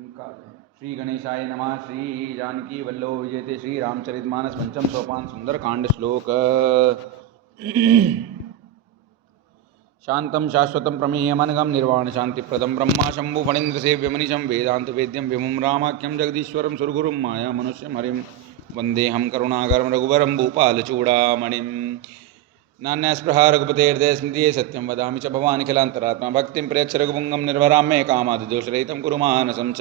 श्री गणेशाय नमः। श्री जानकी वल्लभ विजयते श्री रामचरितमानस पंचम सोपान सुंदरकांड श्लोक। शांतं शाश्वतं प्रमेयमनघं निर्वाण शांतिप्रदं ब्रह्मा शंभु फणीन्द्र सेव्यमनिशं वेदांत वेद्यं विमुं रामाख्यं जगदीश्वरं सुरगुरुं माया मनुष्यं हरिं वन्देऽहं करुणाकरं रघुवरं भूपालचूडामणिं। नान्यस्पृहा रघुपतेर्दय स्मृतिये सत्यं वदामि च भवानि खिलान्तरात्मा भक्तिं प्रयच्छ रघुपुङ्गं निर्वरां मे कामादिदोषरहितं कुरु मानसं च।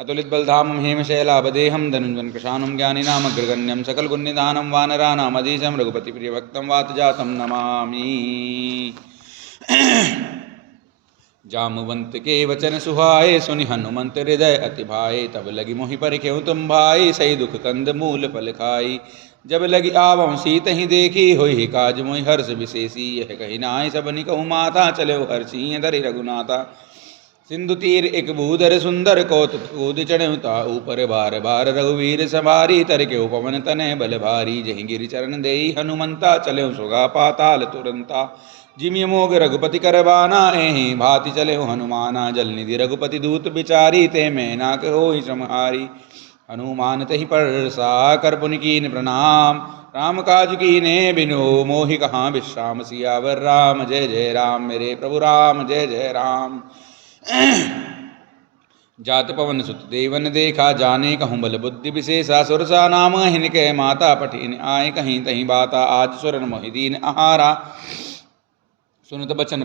अतुलितबलधामं हेमशैलाभदेहं धनुञ्जन कृशानं ज्ञानिनामग्रगण्यं सकलगुणनिधानं वानराणामधीशं रघुपतिप्रियभक्तं वातजातं नमामि। जामुवंत के वचन सुहाए सुनि हनुमंत हृदय अति भाए तब लगी मोहि परिख्यउ तुम भाई सही दुख कंद मूल फल खाई। जब लगी आवं सीत ही देखी होई काज मोहि हर्ष विशेषी यह कही नाय सबनि कहु माता चले हर्षि धरि रघुनाथा। सिंधु तीर एक भूधर सुंदर कौतुक कूद चढ़ता ऊपर बार बार रघुवीर सवारी तर के पवन तनय बल भारी जहि गिरि चरण देई हनुमंता चले सुगा पाताल तुरंता। जिमि मोग रघुपति करबाना एहि भाति चले हनुमाना जल निधि रघुपति दूत बिचारी ते मैं ना कहोहि समहारी। हनुमान तहि परसा कर पुनि कीन प्रणाम राम काज कीने बिनु मोहि कहाँ विश्राम। सियावर राम जय जय राम मेरे प्रभु राम जय जय राम। जात पवन सुत देवन देखा जाने कहूँ बल बुद्धि विशेषा सुरसा नाम हिनके माता पठिन आए कहीं तहीं बाता आज सुरन मोहिदीन आहारा। सुनत बचन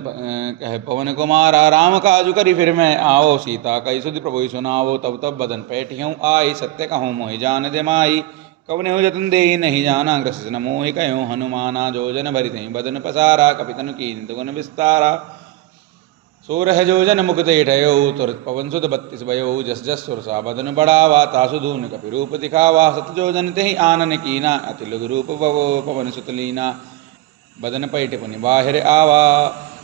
कह पवन कुमारा राम काजु करी फिर मैं आओ सीता कई सुधि प्रभु सुनावो तब तब बदन पैठियों आई सत्य कहूँ मोहि जान दे माई। कवने हो जतन दे नहीं जाना ग्रसित न मोहि कहो हनुमाना जो जन भरि तहीं बदन पसारा कपितन कीन गुण विस्तारा। सोरह जो जन मुकुत ठयो तुरत पवन सुत 32 भयो जस जस सुरसा बदन बढ़ावा तासु धून कपि रूप दिखावा। सत जो जन तेहि आनन कीना अति लघु रूप पवन सुत लीना। बदन पैठ पुनि बाहिर आवा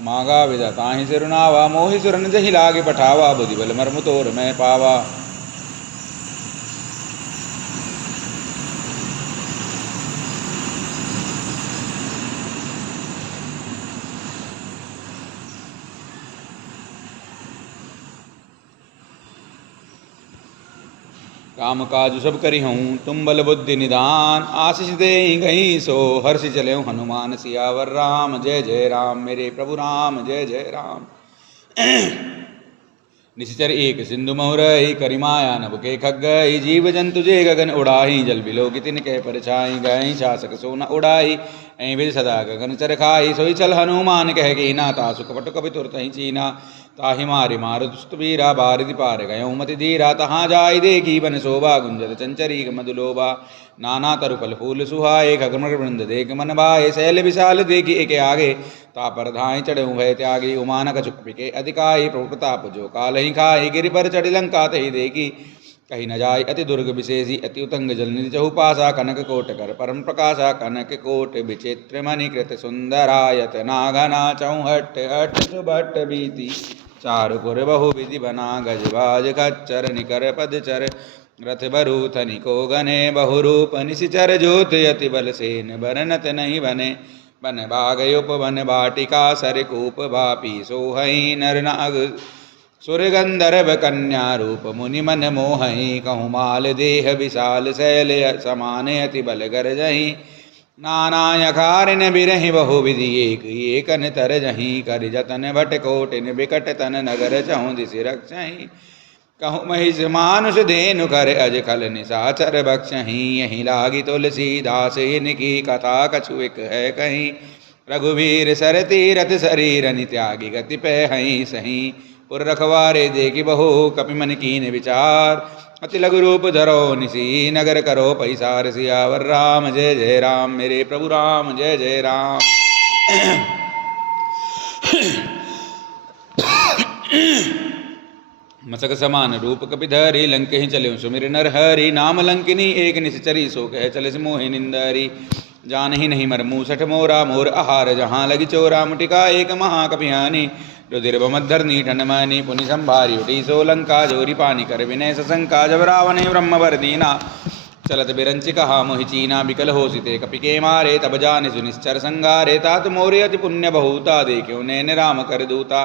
मागा विदा ताहि सिरुनावा मोहि सुरन जहि लागे पठावा बुद्धि बल मर्म तोर मैं पावा। काम काज सब करी हूँ तुम बल बुद्धि निदान आशीष दे गई सो हर्षि चले हनुमान। सियावर राम जय जय राम मेरे प्रभु राम जय जय राम। निश्चर एक सिंधु महुरई करिमाया नभ के खगई जीव जंतु जे गगन उड़ाही जल बिलो तिन के परछाई गई शासक सोना उड़ाई ऐ विद सदा गगन चर खाई। सोई चल हनुमान कह के ना तासु कपट कपि तुरत ही चीना। ताहि मारि मारुत वीरा बारिधि पार गयो मति धीरा तहाँ जाय देखी बन शोभा गुंजर चंचरी मधुलोभा। नाना तरुफल फूल सुहाए खगमृग वृंद देख मन भाए शैल विशाल देखी एक आगे तापर धाय चढ़ऊ भय त्यागी। उमानक चुप्पी अधिकाई प्रभु प्रताप जो काल ही खाई गिरि पर चढ़ी लंका तही देखी कहीं न जाय अति दुर्ग विशेषी अति उतंग जल निधि चहुपासा। कनक कोट कर परम प्रकाशा कनक कोट विचित्र मणि कृत सुंदरायत नागना चौहट हट सुभट बीती चारु पुर बहु विधि बना गजबाज खच्चर निकर पदचर रथ बरूथनि को गने बहुरूप निशिचर ज्योत यति बल सेन बरनत नहीं बने। बन बाग उपवन बाटिका सरकूप बापी सोहई नर नाग सुर गंधर्व कन्या रूप मुनि मन मोहई। कहूँ माल देह विशाल शैल समान अति बल गरजही। नाना यखारिन बिरहि बहु विधि एकन तर जहीं कर जतन भट कोटिन बिकट तन नगर चहु दिशि रक्षहि। कहूँ महिष मानुष धेनु कर अज खल निशाचर बक्षहि। यही लागी तुलसीदास इनकी कथा कछु एक है कहीं। रघुवीर सर तीरथ शरीर त्यागी गति पे हई सही। पुर रखवारे देखी बहु कपि मन कीन विचार अति लघु रूप धरो निसी नगर करो पैसार। सियावर राम जय जय राम मेरे प्रभु राम जय जय राम। मसक समान रूप कपिधरी लंक ही चले सुमिर नर हरि। नाम लंकिनी एक निश्चरी सो कह चले मोहि निंदरी। जान ही नहीं मर मूसठ मोरा मोर आहार जहाँ लगी चोरा। मुटिका एक महाकपिहानी रुधिर बमद्धरनी ठंडमनी पुनि संभारी उठी सोलंका जोरी पानी कर विनय सशंका। जब रावण ब्रह्म वर दीना चलत बिरंचि कहा मोहि चीना। बिकल हो सिते कपि के मारे तब जाने सुनिश्चर संगारे। तात मोरे अति पुण्य बहुता देखो नैन राम कर दूता।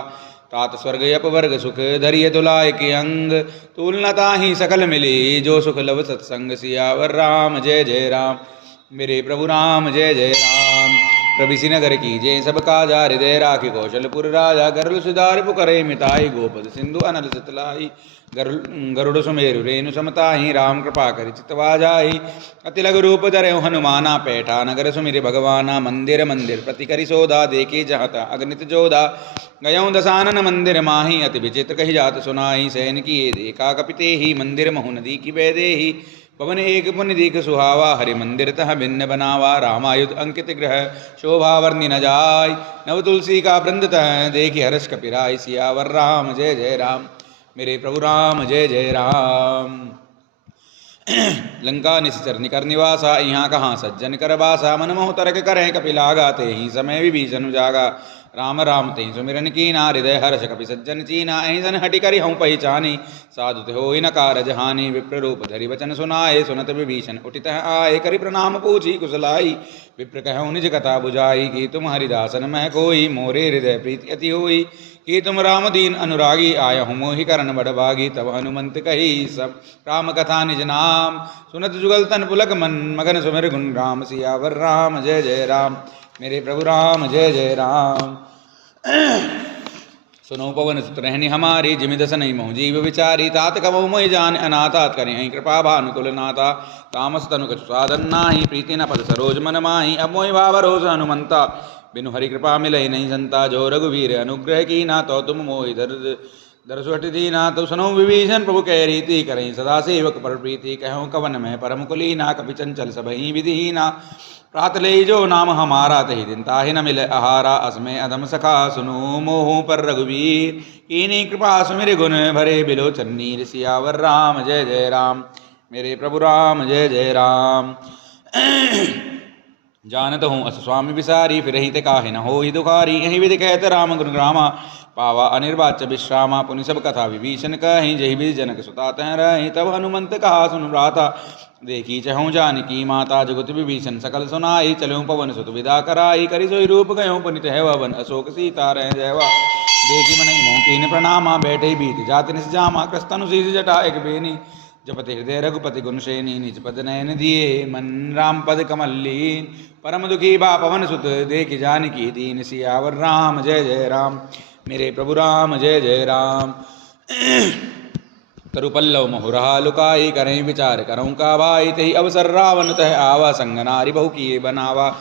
तात स्वर्ग अपवर्ग सुख धरिय तुलाय के अंग, तुलनता ही सकल मिली जो सुख लव सत्संग। सियावर राम जय जय राम, मेरे प्रभु राम जय जय राम। प्रभिसि नगर की जय सब काजा, हृदय राखी कौशलपुर राजा। गरुल सुधार पुकरे मिताई, गोपद सिंधु अनल सतलाई। गरुड़ सुमेरु रेणु समताहि, राम कृपा करि चितवा जाई। अति लघु रूप धरे हनुमाना, पैठा नगर सुमिर भगवाना। मंदिर मंदिर प्रति करि सोधा, देखे जहता अगणित जोधा। गयऊँ दसानन मंदिर माही, अति विचित्र कही जात सुनाई। सैन किए देखा कपिते ही, मंदिर महु नदी की बैदेही। पवन एक पुण्य दीख सुहावा, हरि मंदिर तह भिन्न बनावा। रामायुध अंकित ग्रह, शोभा वर्णि न जाय। नव तुलसी का वृंद तह, देखि हर्ष कपिराय। सियावर राम जय जय राम, मेरे प्रभु राम जय जय राम। लंका निश्चर निकर निवासा, यहाँ कहाँ सज्जन कर बासा। मन मोह तरक करें कपिलागा, ते ही समय विभीषण जागा। राम राम ते सुमिरन कीना, हृदय हर्ष कपि सज्जन चीना। अहिसन हटि करि हूँ पहिचानी, साधु ते होई न कारज हानि। विप्र रूप धरि वचन सुनाए, सुनत विभीषण उठित आए। करि प्रणाम पूछी कुशलाई, विप्र कहूँ निज कथा बुझाई। कि तुम हरिदासन मह कोई, मोरे हृदय प्रीति अति होई। कि तुम राम दीन अनुरागी, आया हूँ मोहि करण बड़भागी। तब हनुमंत कही सब राम कथा निज नाम, सुनत जुगल तन पुलक मन। मगन सुमिर गुण राम, सियावर राम जय जय राम, मेरे प्रभु राम जय जय राम। सुनो पवन सुत रहनी हमारी, जिमि दस नहीं महु जीव विचारी। तात कबहु मोहि जान अनाथात, करें कृपा भानुकुल नाथा। तामस तनु कछु साधन नाही, प्रीति न पद सरोज मन माही। अब मोहि भाव रोज हनुमंता, बिनु हरि कृपा मिलहि नहीं संता। जो रघुवीर अनुग्रह कीना, तो तुम मोहि दरसुहट दीना। तो सुनो विभीषण प्रभु कह रीति, करें सदा सेवक पर प्रीति। कहूँ कवन में परम कुलीना, कपि चंचल सबहि विधिहीना। प्रात ले जो नाम हमारा, तहि दिन ताहि न मिले आहारा। असमय अधम सखा सुनो मोहु पर रघुवीर, कीनी कृपा सुमिर गुण भरे बिलोचन नीर। सियावर राम जय जय राम, मेरे प्रभु राम जय जय राम। जानत हूँ अस स्वामी विसारी, फिर ही ते काहे न होई दुखारी। यही विधि कहत राम गुण ग्रामा, पावा अनिर्वाच्य विश्रामा। पुनि सब कथा विभीषण कहीं, जही विधि जनक सुता तह रही। तब हनुमंत कहा सुन भ्राता, देखी चहु जानकी माता। जुगत विभीषण सकल सुनाई, चलऊँ पवन सुत विदा कराई। करि सोई रूप गयऊँ पुनित हेवन, अशोक सीता रह जयवा। देखी मन मोह कीन प्रणामा, बैठे बीत जाति निस जामा। कृस्तनु शीस जटा एक बेनी, जपति हृदय रघुपति गुण श्रेणी। निज पद नयन दिए मन राम पद कमल लीन। परम दुखी बा पवन सुत, देखि जानकी दीन। सियावर राम जय जय राम, मेरे प्रभु राम जय जय राम। तरुपल्लव महुरहा लुकाई, करें विचार करऊँ का भाई। तही अवसर रावण तह आवा, संग नारी बहु किए बनावा।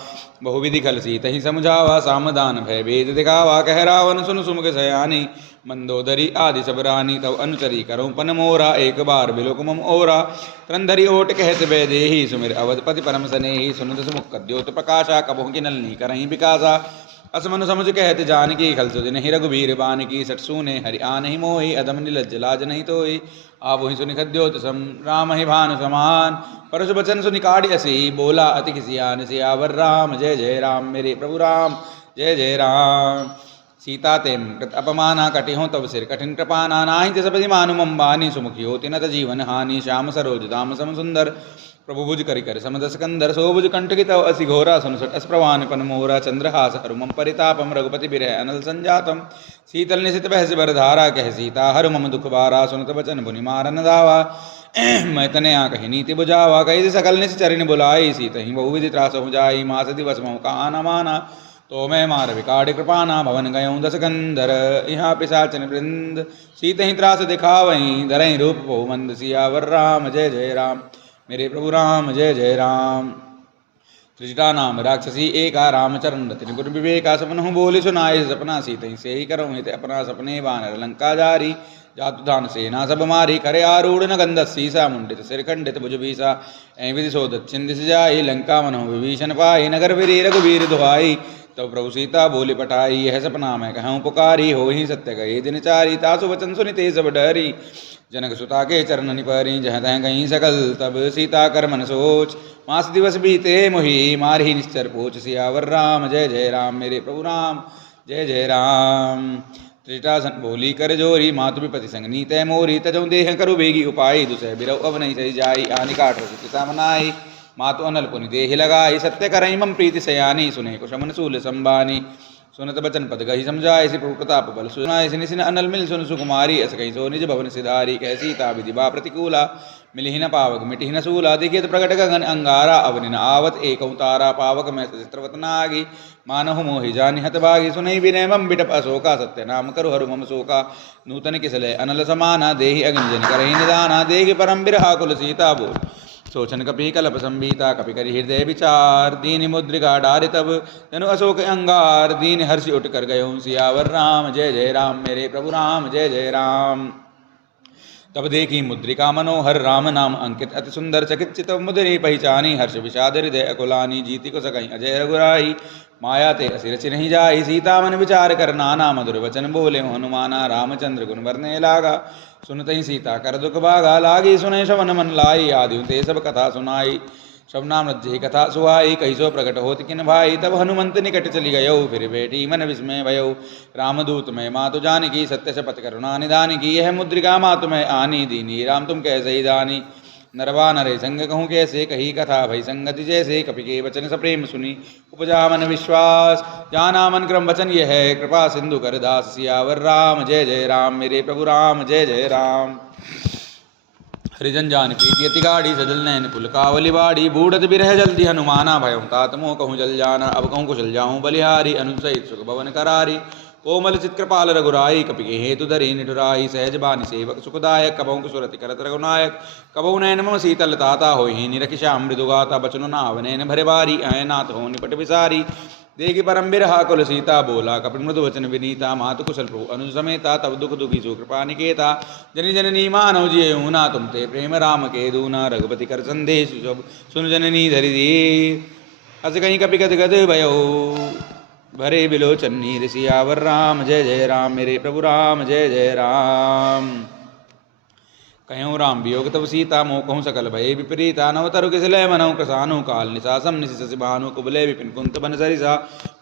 बहुविधि खल सी तही समझावा, सामदान भय भेद दिखावा। कह रावण सुन सुमुख सयानी, मंदोदरी आदि सब रानी। तब अनुचरी करऊँ पन मोरा, एक बार बिलोक मम ओरा। त्रंधरी ओट कहत वैदेही, सुमिर अवधपति परम सनेही। सुनत सुमुख कद्योत प्रकाशा, कबहु की नलनी करहीं विकासा। असमन समझ कहत जानकी, खल सुदिन ही रघुबीर बानकी। सट सूने हरि आन ही मोही, अधम निलज्ज लाज नहीं तोई। आप वही सुनि खद्योत सम राम ही भानु समान। परशु बचन सुनि काढ़ी असी, बोला अति किसियान। सियावर राम जय जय राम, मेरे प्रभु राम जय जय राम। सीता तेम कृत अपमाना, कटिहों तब सिर कठिन कृपाना। नाहि ते सब मानु मम्बानी, सुमुखी होती न त जीवन हानि। श्याम सरोज दाम सम सुंदर, प्रभु भुज करि कर समदस कंदर। सो भुज कंठ की तव असि घोरा, सुनसट अस्प्रवान पन मोरा। चंद्रहास हरुमम परितापम, रघुपति बिरह अनल संजातम। शीतल निशित बहस बरधारा, कह सीता हरु मम दुख बारा। सुनत वचन मुनि मारन दावा, मैं तनया कहि नीति बुझावा। कहि सकल निश्चरिन बुलाई, सीतहि बहुविधि त्रासहु जाई। मास दिवस महु कहा न माना, तो मैं मार विकाड़ कृपाना। भवन गयऊँ दस कंदर, यहाँ पिशाचन वृंद। सीतहि त्रास दिखावहीं, धरहीं रूप बहु मंद। सियावर राम जय जय राम, मेरे प्रभु राम जय जय राम। त्रिजटा नाम राक्षसी एका, रामचरण रतिन गुर विवेका। सपनहु बोले सुनाए सपना, सीतहि से ही करऊँ हित अपना। सपने बानर लंका जारी, जातु धान सेना सब मारी। करे आरूढ़ न गंधस सीसा, मुंडित सिर खंडित भुज भीसा। ऐ विधि सो दक्षिण दिस जाई, लंका मनहु विभीषण पाई। नगर फिरी रघुवीर दुहाई, तब प्रभु सीता बोली पठाई। यह सपना मैं कहूँ पुकारी, हो ही सत्य गए दिन चारी। तासु वचन सुनि ते सब डरी, जनक सुता के चरण निपरी। जह तह गई सकल तब सीता कर मन सोच, मास दिवस बीते मुहि मारही निश्चर पोच। सियावर राम जय जय राम, मेरे प्रभु राम जय जय राम। त्रिजटासन बोली कर जोरी, मातु विपति संग नीतै मोरी। तजौ देह करु बेगी उपाई, दुसह बिरौ अब नहीं सही जाई। आनि काठ रसिता मनाई, मातु अनल पुनि देहि लगाई। सत्य करई मम प्रीति सयानी, सुने कुशमन सूल संबानी। सुनत बचन पद गही समझाए सि प्रभु प्रताप बल सुनाए सिनि सिन अनल मिल सुन सुकुमारी अस कहीं सो निज भवन सिधारी कह सीता विधि बा प्रतिकूला मिलि न पावक मिटि न सूला देखिए प्रकट गगन अंगारा अवनि न आवत एक तारा पावक में चित्रवत नागी मानहु मोहि जानि हत भागी सुनई विनय मम बिटप अशोका सत्य नाम करु हरु मम शोका नूतन किसले अनल समाना देहि अग्नि जन करहि निदाना देहि परम बिरहा कुल सीता बोल सोचन कपि कलप संबीता कपि करि हृदय विचार दीन मुद्रिका डारि तब जनु अशोक अंगार दीन हर्षि उठ कर गयो सियावर राम जय जय राम मेरे प्रभु राम जय जय राम। तब देखी मुद्रिका मनोहर राम नाम अंकित अति सुंदर चकित चित मुद्री पहचानी हर्ष विषाद हृदय अकुलानी जीति को सकई अजय रघुराई माया ते असि रचि नहीं जाई सीता मन विचार कर नाना मधुर वचन बोले हनुमाना रामचंद्र गुण बरने लागा सुनतई सीता कर दुख भागा लागी सुने शवन मन लाई आदि ते सब कथा सुनाई शबनाम रज्जे कथा सुहाई कैसो प्रकट होत किन भाई तब हनुमंत निकट चली गयो फिर बेटी मन विस्मय भयो रामदूत में मातु जानकी सत्य शपथ करुणा निदान की यह मुद्रिका मातु में आनी दीनी राम तुम कैसे ही दानी नरवा नरे संग कहूँ कैसे कही कथा भई संगति जैसे कपि के वचन सप्रेम सुनी उपजा मन विश्वास जाना मन क्रम वचन यह है कृपा सिंधु कर दास सियावर राम जय जय राम मेरे प्रभु राम जय जय राम। हरिजन जान प्रीति अति गाड़ी सजल नैन पुलकावली बाड़ी बूढ़त बिरह जल्दी हनुमाना भयं तात मोह कहूँ जल जाना अब कहूँ कुशल जाऊँ बलिहारी अनुसहित सुख भवन करारी कोमल चित कृपाल रघुराई कपि के हेतु धरी निठुराई सहज बानी सेवक सुखदायक कबहु कुसुरति करत रघुनायक कबहु नैन मम शीतल ताता होहि निरखिशा मृदुगाता बचनु नाव नैन भरे बारी आय नाथ हो निपट विसारी देखि परम बिरहा कुल सीता बोला कपि मृदु वचन विनीता मातु कुशल प्रभु अनुज समेता तब दुख दुखी सु कृपा निकेता जनि जननी मानव जियेऊ ना तुम ते प्रेम राम के दूना रघुपति कर संदेश सुन जननी धरि धीर अस कहीं कपि गद गद भयो भरे बिलोचन नीर सियावर राम जय जय राम मेरे प्रभु राम जय जय राम। कहूँ राम वियोग तब सीता मोह कहूँ सकल भय विपरीता नवतरु किसलय मनऊ कसानु काल निशासम निशि भानु कुबले विपिन कुंत बन सरिसा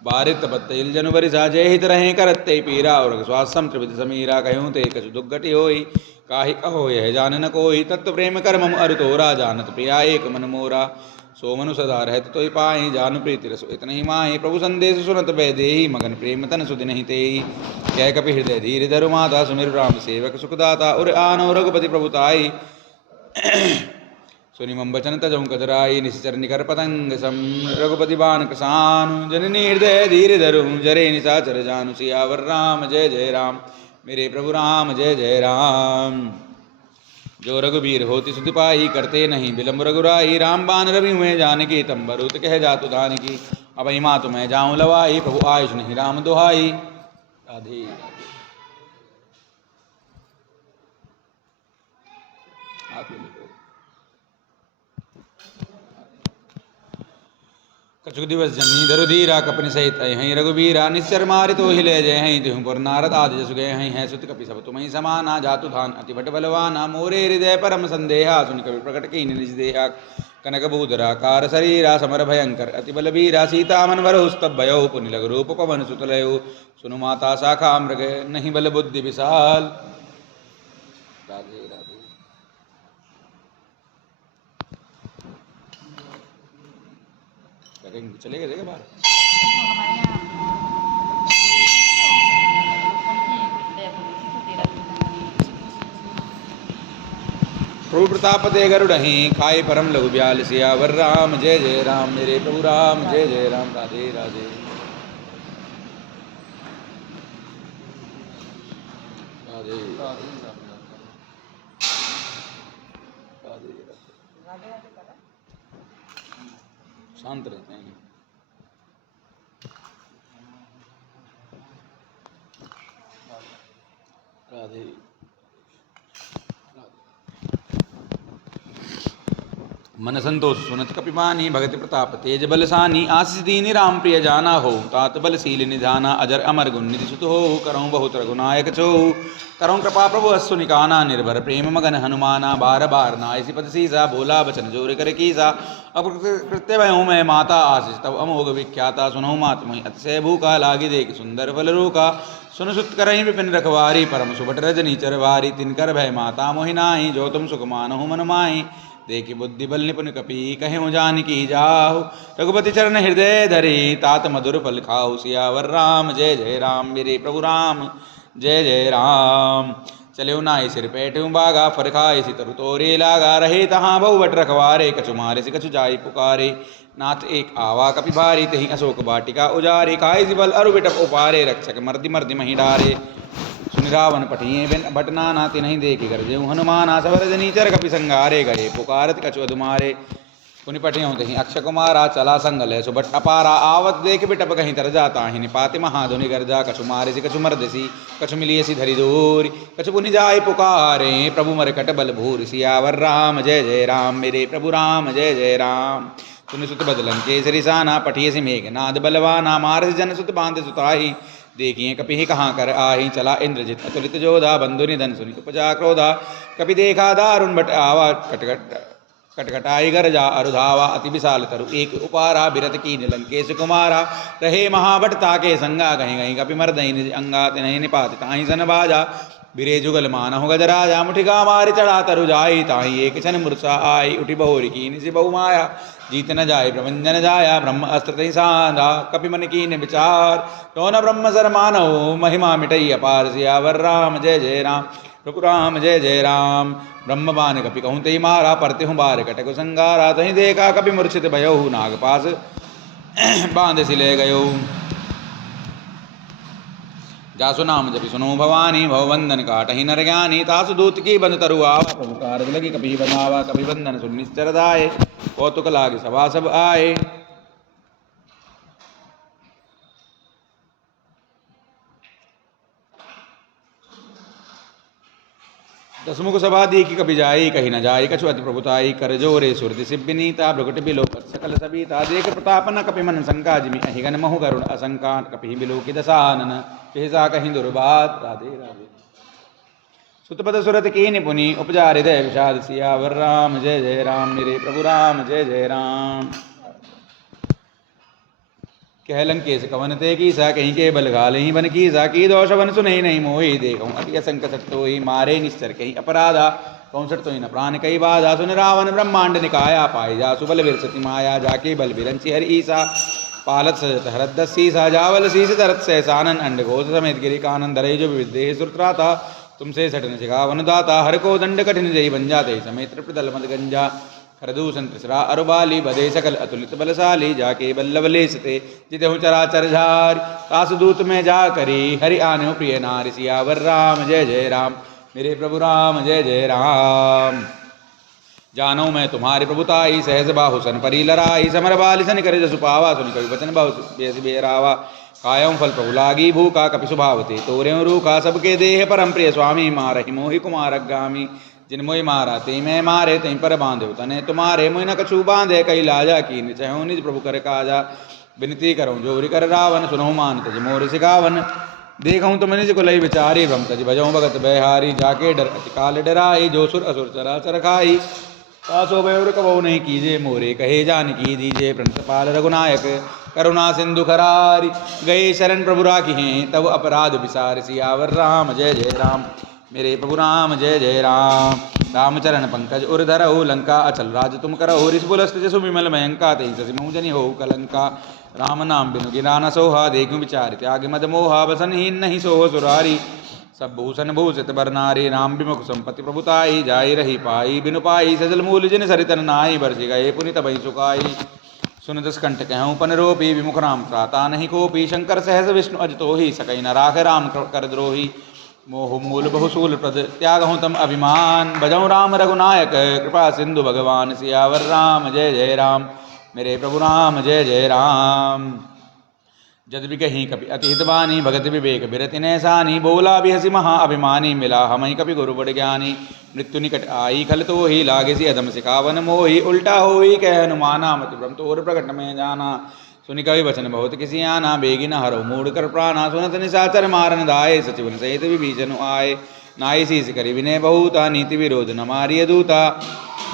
बारित तपत्तइल जनु बरिसा जय हित रहे करते पीरा और स्वासम त्रिविध समीरा कहूँ ते कछु दुर्गति होई काहि कहो यह जान न कोई तत्व प्रेम कर मम अरु तोरा जानत प्रिया एक मन मोरा सो मनु सदा रहत तो पाई जानु प्रीति रसो इतन ही माही प्रभु संदेश सुनत भय देही मगन प्रेम तन सुधि नहीं तेही कह कपि हृदय धीर धरु माता सुमिर राम सेवक सुखदाता उर आनो रघुपति प्रभुताई सुनि मम बचन तजऊ कजराई निश्चर निकर पतंग सम रघुपति बान कसानु जननी हृदय धीर धरु जरे निशाचर जानु सियावर राम जय जय राम मेरे प्रभु राम जय जय राम। जो रघुबीर होति सुति पाही करते नहीं विलम्ब रघुराई राम बान रवि हुए जानकी तंबरुत कह जातु धान की अब माँ तुम्हें जाऊँ लवाई प्रभु आयुष नहीं राम दुहाई राधे कछुक दिवस जन्नी धरु धीरा कपनि सहित अहि रघुबीरा निश्चर मारि तो हिले जय हई तिहु पुर नारद आदि जसु गए हई है सुत कपि सब तुम्हि समाना जातु धान अति भट बलवाना मोरे हृदय परम संदेहा सुनि कवि प्रकट कीन निज देहा कनक बूधरा कार शरीरा समर भयंकर अति बलबीरा सीता मन वरहु स्तभ भयो पुनि लघु रूप पवन सुत लयो सुनु माता शाखा मृग नहीं बल बुद्धि विशाल। राधे राधे चले गए बाहर प्रभु प्रताप ते गरुड़हि खाए परम लघु ब्याल सियावर राम जय जय राम मेरे प्रभु राम जय जय राम। राधे राधे राधे राधे शांत रहते हैं। राधे मन संतोष सुनत कपिमानी भगति प्रताप तेज बलसानी आशीष दीनी राम प्रिय जाना हो तात बलशील निधाना अजर अमर गुण निधि सुत हो करऊँ बहुत रघुनायक छो करऊँ कृपा प्रभु अश्व निकाना निर्भर प्रेम मगन हनुमाना बार बार नायसी पद सीसा बोला बचन जोर कर कीसा अब कृत्य भयऊ मैं माता आशीष तब अमोघ विख्याता सुनऊ मातमहि अतिशय भूखा लागी देख सुंदर फल रूका सुन सुत करही विपिन रखवारी परम सुबट रजनी चरवारी तिनकर भय माता मोहि नाहि जो तुम सुख मानहु मन माहि देखी बुद्धि बल निपुण कपि कहे जान की जाहु। रघुपति चरण हृदय धरे तात मधुर फल खाहु। सियावर राम जय जय राम, मेरे प्रभु राम जय जय राम। चले नाई सिर पैठूं बागा, फर खाए सि तरु तोरे लागा। रहे तहाँ बहु बट रखवारे, कछु मारे सि कछु जाई पुकारे। नाथ एक आवा कपि भारी, तही अशोक वाटिका उजारे। खाए सि बल अरु बिटप उपारे, रक्षक मर्दि मर्दि मही डारे। सुनि रावण पठिए बिन बट नाना, तिन्हि देखि गरजेउ हनुमाना। सब रजनीचर कपि संगारे, गए पुकारत कछु अधुमारे। पुनि पठियों तहि अक्षय कुमारा, चला संग लय सुबट अपारा। आवत देख बिटप कहीं तर जाता ही, निपाति महाधुनि गर्जा। कछु मारे सि कछु मर्दसी, कछु मिलिए सि धरि दूरि। कछु पुनि जाय पुकारे, प्रभु मरकट बल भूरि। सियावर राम जय जय राम, मेरे प्रभु राम जय जय राम। सुनि सुत बदलन केसरी साना, पठिए सि मेघनाद बलवाना। मारस जन सुत बांध सुताही, देखिए कपि कहाँ कर आही। चला इंद्रजित अतुलित जोधा, बंधु निधन सुनि उपजा क्रोधा। कपि देखा दारुण बट आवा, कटकटाई गरजा अरुधावा। अति विशाल तरु एक उपारा, बिरत कीन लंकेश कुमारा। रहे महाबट ताके संगा, कहीं कहीं कपि मर्दई निज अंगा। तिन्हि निपात ताहि सन बाजा, बिरे जुगल मानहु गजराजा। मुठिका मारि चढ़ा तरु जाई, ताहि एक क्षण मूर्छा आई। उठि बहुरी कीन सि बहु माया, जीत न जाय प्रभंजन जाया। ब्रह्म अस्त्र तहि साधा, कपि मन कीन विचार। तो न ब्रह्म सर मानहु, महिमा मिटई अपार। सियावर राम जय जय राम, प्रभु राम जय जय राम। ब्रह्म बान कपि कहूँ तई मारा, परते हूँ बार कटक संगारा। तही देखा कपि मूर्छित भयउ, नाग पास बांध सि ले गयो। जासु नाम जपि सुनो भवानी, भवबंधन काटहि नर ज्ञानी। तासु दूत की बंध तरु आवा, प्रभु कारज लगी कपि बनावा। कपि बंधन सुन निश्चर दाए, कौतुक लागे सभा सब आए। दसमुख सभा देखी कपि जाई, कही न जाई कछु अति प्रभुताई। कर जोरे सुरति सिब्बिनीता, भ्रुकुटि बिलोकत सकल सबीता। देख प्रताप न कपि मन शंका, जिमि अहिगन महु गरुण असंका। कपि बिलोकि दसानन, केहसा कहीं दुर्बात। राधे राधे। सुतपद सुरत कीनि पुनि, उपजा हृदय विषाद। सियावर राम जय जय राम, मेरे प्रभु राम जय जय राम। कह लंकेश कवन ते कीसा, कहीं के बल घालहि बन कीसा। की दोष वन सुनहि नहीं मोहि, देखऊँ अति असंक सटतोहि। मारे निश्चर कहीं अपराधा, कौसठ तो न प्राण कई बाधा। सुन रावण ब्रह्मांड निकाया, पाई जा सुबल विरसति माया। जाके बल बिरंचि हरि ईसा, पालत सजत हरत दस सीसा। जावल शीस धरत सहसानन, अंड घोष समेत गिरि कानन। धरे जो विविधे सुरत्राता, तुमसे सटन सिखावन दाता। हर को दंड कठिन जय बन जाते, समेत प्रदल मद गंजा। हरदूषण त्रिसरा अरुबाली, बधे सकल अतुलित बलशाली। जाके बल्लभ लेसते, जितहु चराचर झारि। तासु दूत में जा करी, हरि आने प्रिय नारि। सियावर राम जय जय राम, मेरे प्रभु राम जय जय राम। जानो मैं तुम्हारी प्रभुताई, सहज बाहु सन परी लराई। समर बाली सन कर जसु पावा, सुनि कवि वचन बहु बेस बेरावा। कायम फल प्रभु लागी भूखा, कपि स्वभावते तोरे रूखा। सबके देह परम प्रिय स्वामी, मारहि मोहि कुमार अग्गामी। जिन मोहि मारा ते मैं मारे, तहीं पर बांधे तने तुम्हारे। मोहि न कछु बांधे, कई लाजा कीन चहु निज प्रभु कर काजा। विनती करऊँ जोरि कर रावण, सुनहु मान तज मोर सिखावन। देखऊँ तुम निज कुलई विचारी, भ्रम तज भजऊँ भगत बहारी। जाके डर अति काल डराई, जो सुर असुर चराचर खाई। तासो भय कबहु नहीं कीजे, मोरे कहे जान की दीजे। प्रणतपाल रघुनायक, करुणा सिंधु खरारी। गए शरण प्रभु राखी हैं, तब अपराध विसार। सियावर राम जय जय राम, मेरे प्रभु राम जय जय राम। रामचरण पंकज उर धरऊ, लंका अचल राज तुम करऊ। ऋषिपुलस्त जसु विमल मयंका, तेहि ससि महु जनि होऊ कलंका। राम नाम बिनु गिरा न सोहा, देखूं विचार त्याग मद मोहा। बसनहीन नहीं सोह सुरारी, सब भूषण भूषित बर नारी। राम विमुख संपत्ति प्रभुताई, जाई रही पाई बिनु पाई। सजल मूल जिन सरितन नाई, बरसि गए पुनि तबहि सुखाई। सुन दस कंठ कहूँ पन रोपी, विमुख राम त्राता नहीं कोपी। शंकर सहस विष्णु अज तोहि, सकई न राख राम कर द्रोही। मोह मूल बहुसूल प्रद, त्यागहूँ तम अभिमान। बजऊँ राम रघुनायक, कृपा सिंधु भगवान। सियावर राम जय जय राम, मेरे प्रभु राम जय जय राम। जद भी कहीं कपि अति हितवानी, भगत विवेक बिरति नैसानी। बोला भी हसी महा अभिमानी, मिला हमहि कपि गुरु बड़ ज्ञानी। मृत्यु निकट आई खल तो ही, लागे सी अधम सिखावन मोही। उल्टा होई कह हनुमाना, मति भ्रम तोर प्रकट में जाना। सुनि कवि वचन बहुत किसी आना, बेगिन हरो मूड कर प्राणा। सुनत निशाचर मारन दाए, सचिवन सहित विभीषण आए। नाई शीस करि विनय बहुता, नीति विरोध न मारिय दूता।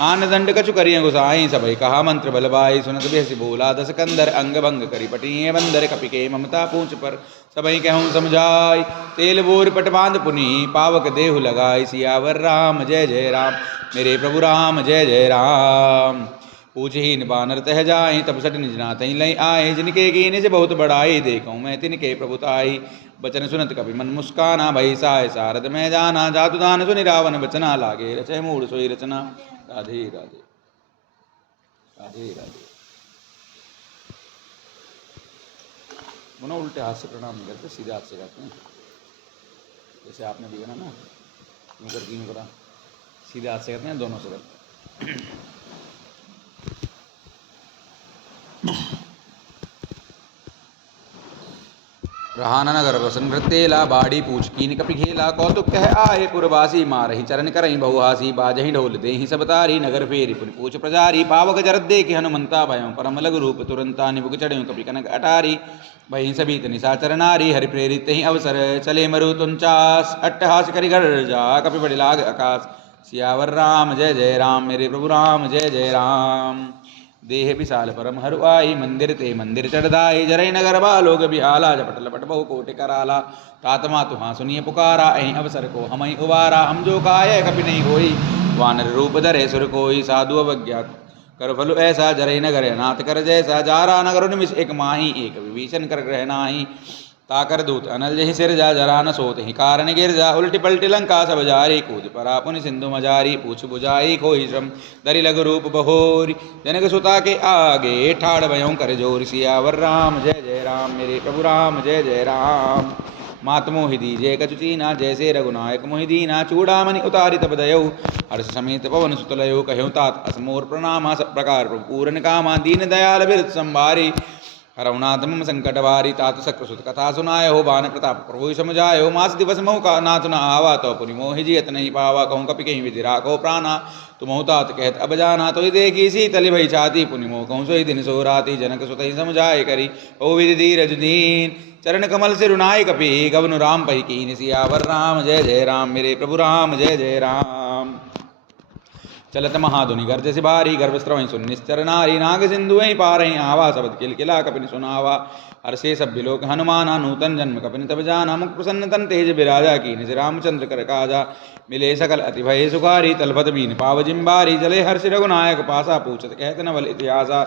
आन दंड कछु करिय गुसाई सबई कहा मंत्र बलबाई सुनत बेसी बोला दस कंदर अंग भंग करी पटिए बंदर कपिके ममता पूछ पर सबई कहूँ समझाई तेल बोर पट बांध पुनी पावक देहु लगाई सियावर राम जय जय राम मेरे प्रभु राम जय जय राम। पूछहीन बानर तह जाए तब सट निज नाथ लई आए जिनके कीने से बहुत बड़ाई देखूँ मैं तिनके प्रभुताई बचन सुनत कपि मन मुस्काना भई साय सारद में जाना जातु दान सुनि रावण बचना लागे रचय मूढ़ सोई रचना। राधे राधे राधे राधे। उल्टे हाथ से प्रणाम नहीं करते, सीधे हाथ से करते हैं, जैसे आपने भी करा ना, यूं करा, सीधे हाथ से करते हैं, दोनों से करते हैं। रहाना नगर वसन भृतेला बाड़ी पूछ कीन कपि खेला कौतुक कह आए पुरवासी मारही चरण करही बहुहासी बाजही ढोल देहि सब तारी नगर फेरी पुनि पूछ प्रजारी पावक जरद दे कि हनुमंता भयों परम लघु रूप तुरंता निबुक चढ़्यों कपि कनक अटारी वहीं सभी निशाचर नारी हरि प्रेरित ही अवसर चले मरु तुंचास अट्टहास करि घर जा कपि बड़ि लाग आकाश सियावर राम जय जय राम मेरे प्रभु राम जय जय राम। देह विशाल परम हरु आई मंदिर ते मंदिर चढ़दाई जरई नगर बालोग बिहाला जपट लपट बहु कोटि कराला तात्मा तुहाँ सुनिए पुकारा अहि अवसर को हमई उबारा हम जो काय कपि नहीं होई वानर रूप धरे सुर कोई साधु अवज्ञा कर फलु ऐसा जरई नगर नाथ कर जैसा जारा नगर निमिष एक माही एक विभीषण कर ग्रह नाही ताकर दूत अनल जहि सिर जा जरा न सोत ही कारण गिर जा उल्टी पलटी लंका सब जारी कूद परा पुनि सिंधु मजारी पूछ बुझाई खोई श्रम दरि लघु रूप बहोरी जनक सुता के आगे ठाड़ भयों कर जोर सियावर राम जय जय राम मेरे प्रभु राम जय जय राम। मात मोहि दीजे कछु चीना जैसे रघुनायक मोहि दीना चूड़ामणि उतारि तब दयौ हर्ष समेत पवन सुतलयो कहूँ तात असमोर प्रणाम सब प्रकार प्रभु पूरन कामा दीन दयाल बिरत संभारी हरवनाथ मम संकट वारी तात सक्रसुत कथा सुनाय हो बान प्रताप प्रभु समझाय हो मास दिवस मऊ का नाथ न आवा तो पुनि मोहि जियत नहीं पावा कहूँ कपि कहीं विधि राखो प्राणा तुम तात कहत अब जाना तो देखी सी तलि भई छाती पुनि मोह कहूँ सोई दिन सो राती जनक सुत समझाय करी ओ विधि धीरज दीन चरण कमल से रुनाय कपि गवनु राम पही कीन सियावर राम जय जय राम मेरे प्रभु राम जय जय राम। चलत महाधुनि गर्ज से भारी गर्भ स्त्रवहीं सुन निश्चर नारी नाग सिंधु वहीं पारहीं आवा शब्द किलकिला कपिन सुनावा हर्षे सब लोक हनुमाना नूतन जन्म कपिन तब जाना मुख प्रसन्न तन तेज बिराजा की निज रामचंद्र कर काजा मिले सकल अति भय सुखारी तलपत बीन पाव जिम्बारी जले हर्ष रघुनायक पासा पूछत कहत नवल इतिहासा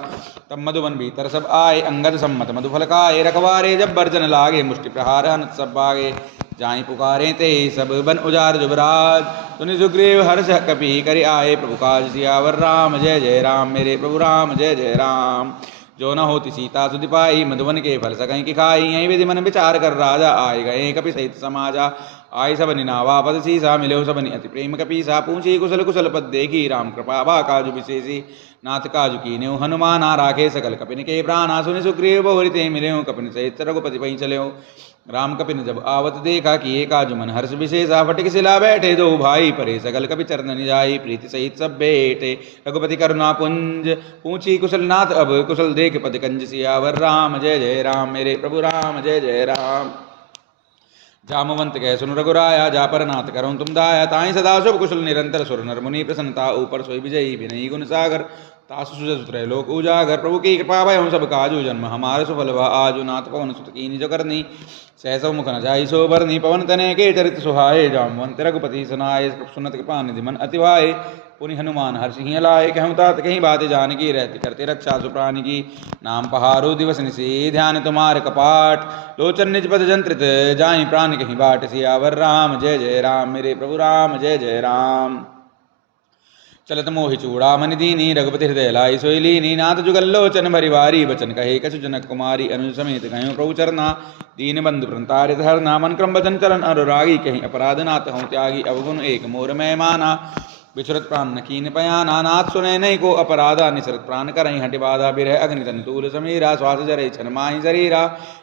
तब मधुबन भीतर सब आए अंगद सम्मत मधुफल खाए रखवारे जब बर्जन लागे मुष्टि प्रहार हनत सब बागे जाई पुकारे ते सब बन उजार जुबराज सुनि सुग्रीव हर्ष कपि करि आए प्रभु काज सियावर राम जय जय राम मेरे प्रभु राम जय जय राम। जो न होती सीता सुधि पाई मधुबन के फल सकहीं की खाई यहीं विधि मन विचार कर राजा आए गए कपि सहित समाजा आई सब निनावा पद सीसा मिलो सबनि अति प्रेम कपीसा पूछी कुशल कुशल पद देखी राम कृपा बा काजु विशेषी नाथ काजु कीन्यो हनुमाना राखे सकल कपिन के प्राणा सुनि सुग्रीव बहुरिते मिल्यो कपिन सहित रघुपति पहीं चल्यो राम कपिन जब आवत देखा कि एक काजु मन हर्ष विशेषा फटिक सिला बैठे दो भाई परे सकल कपि चरण निजाई प्रीति सहित सब बेटे रघुपति करुणा पुंज पूछी कुशल नाथ अब कुशल देख पद कंज सियावर राम जय जय राम मेरे प्रभु राम जय जय राम। जामवंत कह सुन रघुराया जा पर नाथ करो तुम दाया ताई सदा शुभ कुशल निरंतर सुर नर मुनि प्रसन्नता ऊपर सोई विजयी विनयी गुण सागर तासु सुजस लोक उजागर प्रभु की कृपा भय हम सब काजू जन्म हमारे सुफल आजु नाथ पवन सुत कीनी जो करनी सहसव मुख न जाई सो भरनी पवन तने के चरित सुहाये जामवंत रघुपति सुनाए सुनत कृपा निधि मन अतिवाये पुनि हनुमान हर्ष ही लाए कहूँ तात कहीं बात जान की रहती करते रक्षा सुप्राणी की नाम पहारो दिवस निशी ध्यान तुम्हार कपाट लोचन निज पद जंत्रित जाई प्राण कहीं बाट सियावर राम जय जय राम मेरे प्रभु राम जय जय राम। चलत मोहि चूड़ा मनि दीनी रघुपति हृदय लाई सोईलीनी नाथ जुगल लोचन भरिवारी बचन कहे कछु जनक कुमारी अनुज समेत गयो प्रभु चरना दीन बंधु प्रंतारित हरना मन क्रम बचन चरण अनुरागी कहीं अपराध नाथ हूँ त्यागी अवगुण एक मोर मैं माना विचरत प्राण न कीन पयाना नाथ सुने नहीं को अपराधा निसरत प्राण करई हटि बाधा बिरह अग्नि तंतूल समीरा श्वास जरे छन माही शरीरा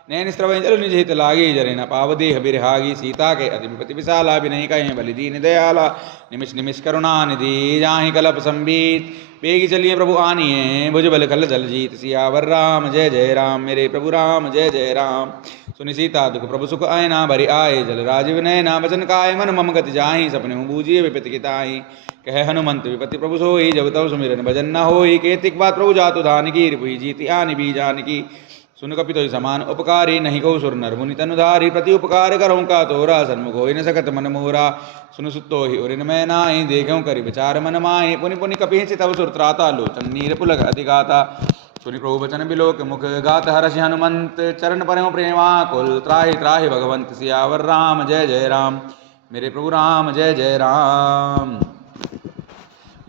नैन स्त्रवै जल निज हित लागी जरे न पाव देह बिरहागी सीता के अतिपति विशाला विनय कहें बलि दीन दयाला निमिष निमिष करुणा निधि जाहि कलप संबीत बेगी चलिए प्रभु आनिए भुज बल खल जल जीत सियावर राम जय जय राम मेरे प्रभु राम जय जय राम। सुनि सीता दुख प्रभु सुख आयना भरि आए जल राजीव नयना बचन काय मन मम गति जाहि सपने बूझिए विपति किताहि कह हनुमंत विपति प्रभु सोई जब तब सुमिरन भजन न होई केतिक बात प्रभु जातु धान की रिपुई जीति आनि भी जानकी सुन कपि तो समान उपकारी नहीं को सुर नर मुनि तनुधारी प्रति उपकार करऊँ का तोरा सन्मुख होई न सकत मन मोरा सुन सुतो ही उरिन मैं नाई देखऊँ करि विचार मन माहि पुनि पुनि कपि चितव सुर त्राता लोचन नीर पुलक अधिगाता सुनि प्रभु बचन बिलोक मुख गात हर्षि हनुमंत चरण परम प्रेमा कुल त्राहि त्राहि भगवंत सियावर राम जय जय राम मेरे प्रभु राम जय जय राम।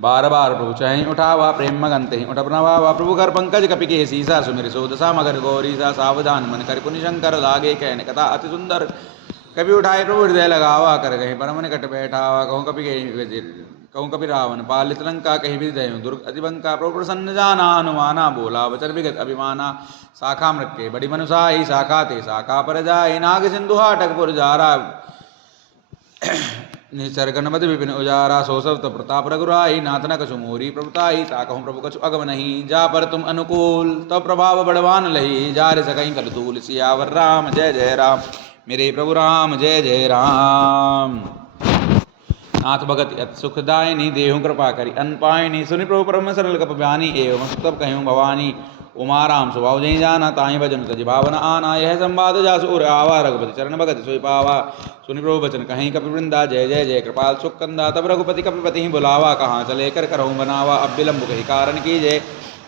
बार बार प्रभु चहि उठावा प्रेम मगनते ही उठप नवावा प्रभु कर पंकज कपि के सीसा सुमिर सोदसा मगर गौरीसा सावधान मन कर पुनि शंकर लागे कहन कथा अति सुंदर कभी उठाए प्रभु हृदय लगावा कर गए परम निकट बैठावा कहूँ कपि के कहूँ कपि रावण पालित लंका कहीं भी दय दुर्ग अतिबंका प्रभु प्रसन्न जाना हनुमाना बोला वचन विगत अभिमाना शाखा मृत्य बड़ी मनुषाई शाखा ते शाखा पर जाए नाग सिंधु हाटकपुर जारा निसर्गन मद विपिन उजारा सोसव तो प्रताप रघुराई नाथन कछु मोरी प्रभुताई ताकहूँ प्रभु कछु अगम नहीं जा पर तुम अनुकूल तब प्रभाव बड़वान लही जा रे सकई कल धूल सियावर राम जय जय राम मेरे प्रभु राम जय जय राम। नाथ भगत अति सुखदायिनी देहु कृपा करी अनपायनी सुनि प्रभु परम सरल कप बयानी एवं तब कहूँ भवानी उमा राम स्वभाव जय जाना ताहि भजन तजि भावन आना यह संवाद जासु उर आवा रघुपति चरण भगत सोई पावा सुनि प्रभु बचन कहीं कपि वृंदा जय जय जय कृपाल सुख कंदा तब रघुपति कपिपति ही बुलावा कहाँ चले कर करहूँ बनावा अब विलम्ब कही कारण कीजे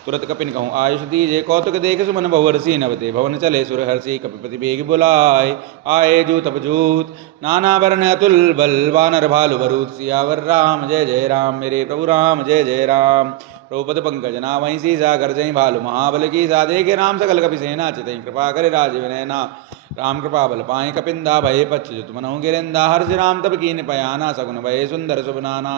तुरत कपिन कहूँ आयुष दीजे कौतुक देख सुमन बहुवर्षी नवते भवन चले सुर हर्षि कपिपति बेग बुलाए आए जूत अपजूत नाना वर्ण अतुल बल वानर भालु भरूत सियावर राम जय जय राम मेरे प्रभु राम जय जय राम। प्रभुपद पंकज ना वहीं सीसा कर जई भालु महाबल की सा देखे राम सकल कपि सेना चितई कृपा करे राज विनयना राम कृपा बल पाए कपिंदा भय पच्युत मनहु गिरिंदा हर्ष राम तब कीन पयाना सगुन भय सुंदर सुबनाना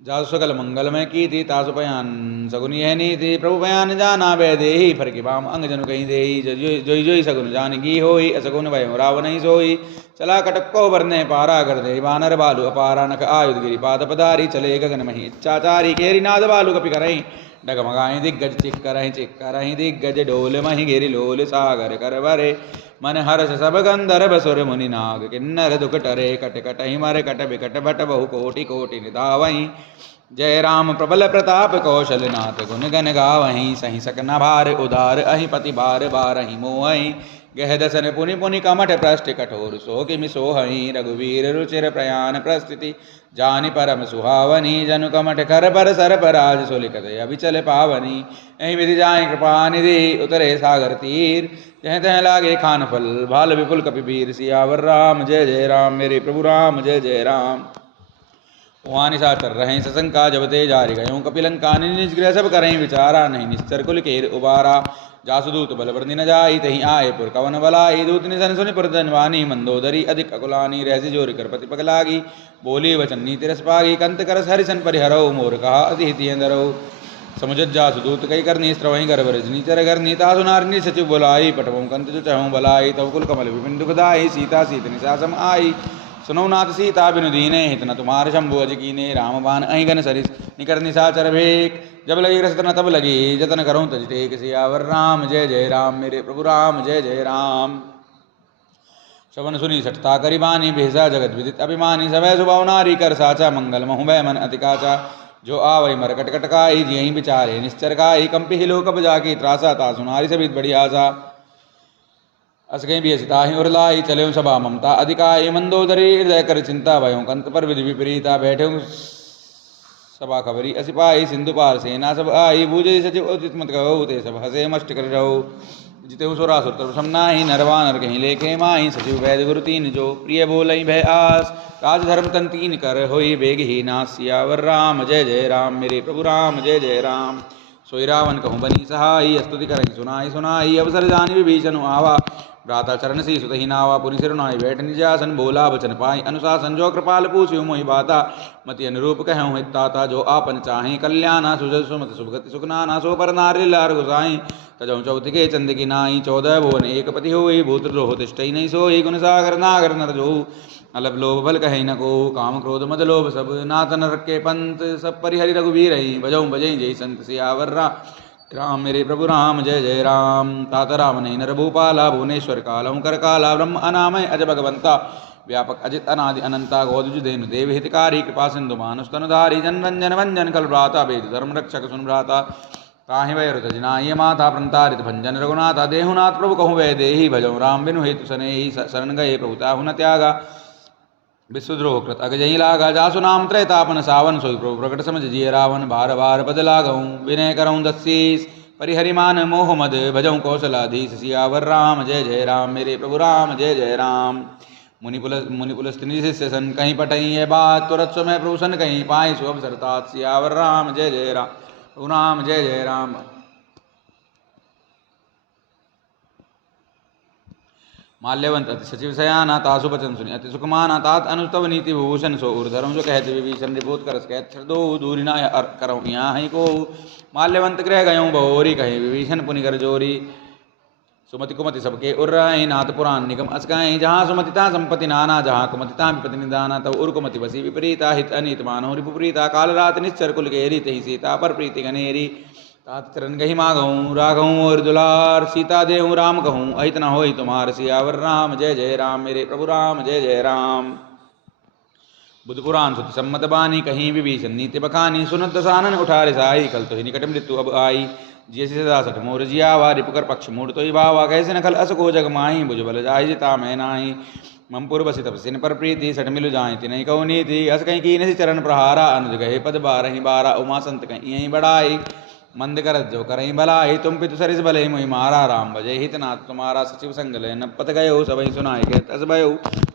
जासु सकल मंगलमय की थी तासु पयान सगुन यह नीति प्रभु पयान जाना वै देही फर की बाम अंग जनु कहीं देही जोई जोई सगुन जानकी होई असगुन भय राव नहीं सोई चला कटक को बरने पारा कर दे वानर बालु अपारा नख आयुध गिरी पाद पदारी चले गगन मही इच्छाचारी केरी नाद बालु कपि करहीं डगमगाई दिग्गज चिक करहीं दिग्गज डोल मही गिरि लोल सागर कर वरे मन हर्ष सब गंधर्व सुर मुनि नाग किन्नर दुख टरे कट कटहि मर कट बिकट भट बहु कोटि कोटि निधावहीं जय राम प्रबल प्रताप कौशल नाथ गुण गन गावहीं सही सकन भार उदार अहि पति बार बारहि मोहहीं गह दसन पुनि पुनि कमठ पृष्ठ कठोर सो किमि सोहहीं रघुवीर रुचिर प्रयाण प्रस्थिति जानि परम सुहावनी जनु कमठ कर पर सर पराज सोलिकत अभिचल पावनी अहि विधि जाय कृपा निधि उतरे सागर तीर जह तह लागे खान फल भाल विपुल कपिवीर सियावर राम जय जय राम मेरे प्रभु राम जय जय राम। वहाँ निशाचर रहें सशंका जब ते जारि गयों कपिलंका निजगृह सब करें विचारा नहीं निश्चर कुल केर उबारा जासुदूत बल वर्णि न जाई तहीं आए पुर कवन बलाई दूत निधन सुनि पुरधनवानी मंदोदरी अधिक अकुलानी रहसि जोरि कर पति पग लागी बोली वचन नीति रस पागी कंत करस हरिसन परिहरौ मोर कहा अति हिति अंदरौ समुझत जासुदूत कई करनी स्त्रवहीं गर्भ रजनी चर करनी तासु नारिनी सचिव बुलाई पटवं कंत जो चहूँ बलाई तव कुल कमल विपिन दुखदाई सीता सीत निशासम आई सुनो नाथ सीता बिनु दीने हित न तुम्हार शंभु अज कीने राम बान अहि गन सरिस निकर निशाचर भेक जब लगी रसत न तब लगी जतन करूँ तज टेक सियावर राम जय जय राम मेरे प्रभु राम जय जय राम। श्रवण सुनी सठता करी बानी भेसा जगत विदित अभिमानी समय सुभाव नारी कर साचा मंगल महु भय मन अतिकाचा जो आवई मर कटकटकाई जियहीं बिचारे निश्चर काई कंपि हिलो कब जाकी त्रासा तासु नारी सबित बड़ी आशा असगई भी सिताहि उरलाई चले सभा ममता अधिकाई मंदोदरी हृदय कर चिंता भयों कंत पर विधि विपरीता बैठे सभा खबरी असिपाही सिंधु पार सेना सब आई बूझे सचिव उचित मत कहो ते सब हसे मष्ट कर रहो जिते सुरासुर तब समनाही नरवा नर कहीं लेखे माही सचिव वैद गुरु तीन जो प्रिय बोलई भय आस राजधर्म तन तीन कर होई बेग ही नास सियावर राम जय जय राम मेरे प्रभु राम जय जय राम। सोई रावण कहूँ बनी सहाई स्तुति करही सुनाई सुनाई अवसर जानी विभीषण आवा भ्राता चरण सी सुत ही नावा पुनि सिरुनाई बैठ निजासन बोला बचन पाई अनुशासन जो कृपाल पूछ्यू मोहि बाता मति अनुरूप कहूँ हिताता जो आपन चाहे कल्याणा सुजल सुमत सुभगति सुखनाना सो पर नारि लार गुसाई तजौ चौथिके चंद की नाई 14 भुवन एक पति होई भूत द्रोह तिष्ठई नहीं सोई गुण सागर नागर नर जो अलप लोभ बल कहे न को काम क्रोध मद लोभ सब नाथ नर के पंथ सब परिहरि रघुवीर बजऊ बजई जय संत सियावर राम मेरे प्रभु राम जय जय राम। तात राम नहीं नर भूपाला भुवनेश्वर काला ओंकर काला ब्रह्म अनामय अज भगवंता व्यापक अजित अनादि अनंता गौदुज देनु देव हितकारी कृपा सिंधु मानुष तनुधारी जन रंजन वंजन कल भ्राता वेद धर्म रक्षक सुन भ्राता ताहि वै रुत जिनाय माता प्रंतारित भंजन रघुनाथा देहुनाथ प्रभु कहूँ वै देहि भजऊ राम बिनु हेतु सनेहि शरण गए प्रभु ताहु न त्यागा विश्वद्रोह कृत अगजही लागा जासु नाम त्रैतापन सावन सोई प्रभु प्रकट समझ जिय रावण बार बार पद लागऊँ विनय करऊँ दस्सीस परिहरिमान मोह मद भजऊँ कौशलाधीश सियावर राम जय जय राम मेरे प्रभु राम जय जय राम। मुनिपुल स्त्री शिष्य सन कहीं पटई है बात तुरत सो मैं प्रभु सन कहीं पाई सो अवसर तात सियावर राम जय जय राम प्रभु राम जय जय राम। माल्यवंत अति सचिव सयाना तासु बचन सुनि अति सुखमाना तात अनुस्तव नीति भूषण सो उर्धरम जो कहते विभीषण रिपोत करस कहत छदो दूरी ना करऊँ यहाँ ही को माल्यवंत गृह गयों बहोरी कहे विभीषण पुनि कर जोरी सुमति कुमति सबके उर्राई नाथ पुराण निगम असकाई जहाँ सुमति ता संपत्ति नाना जहाँ कुमति ता विपति निदाना तब उर्कुमति बसी विपरीता हित अनित मानो रिपुप्रीता काल रात निश्चर कुल केरी तही सीता पर प्रीति गनेरी तात तरन गही मागऊँ राघऊँ और दुलार सीता देहूँ राम कहूँ अहित न होई तुम्हार सियावर राम जय जय राम मेरे प्रभु राम जय जय राम। बुद्ध पुराण सुत सम्मत बानी कहीं विभीषण नीति बखानी सुनत दसानन उठारे साई कल तो ही निकट मृत्यु अब आई जैसे सदा सठ मोर जियावा रिपुकर पक्ष मूड तो भावा कैसे नखल असको जग माही भुजबल जाहि जिता मैं नाही ममपुर बसी तपसिन पर प्रीति सठ मिलु जाई तिनहि कहु नीति अस कहीं कीन चरण प्रहारा अनुज गहे पद बारहि बारा उमा संत कहीं यहीं बढ़ाई मंद करत जो करहीं भलाई तुम पितु सरिस भले मुहि मारा राम भजे हितनाथ तुम्हारा सचिव संग लय न पत गयो सबहि सुनाई के तस भयो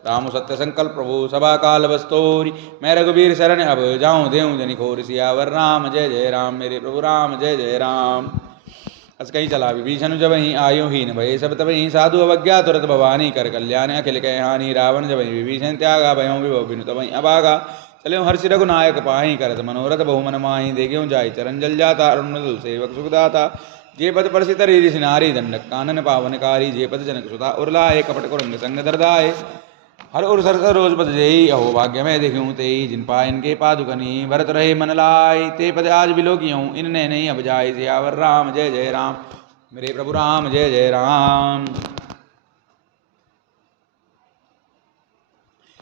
राम सत्य संकल्प प्रभु सभा काल बस्तोरी मैं रघुबीर शरण अब जाऊँ देऊँ जनि खोर सियावर राम जय जय राम मेरे प्रभु राम जय जय राम। अस कहीं चला विभीषण जब ही आयो हीन भय सब तब ही साधु अवज्ञा तुरत भवानी कर कल्याण अखिल कह हानि रावण जब ही विभीषण त्यागा भयों विभव बिनु तब अभागा चलो हर्षि रघुनायक पाही करत मनोरथ बहुमन माही देख्यो जाय चरण जल जाता अरुण सेवक सुखदाता जे पद परसि तरी ऋषि नारी दंडक कानन पावनकारी जे पद जनक सुधा उर्लाए कपट कुरंग संग दरदाए हर उर सर रोज पद जेई अहो भाग्य में देखूँ ते जिन पायन के पादुकनी भरत रहे मन लाई ते पद आज बिलोकियों इनने नहीं अब जाय सियावर राम जय जय राम मेरे प्रभु राम जय जय राम।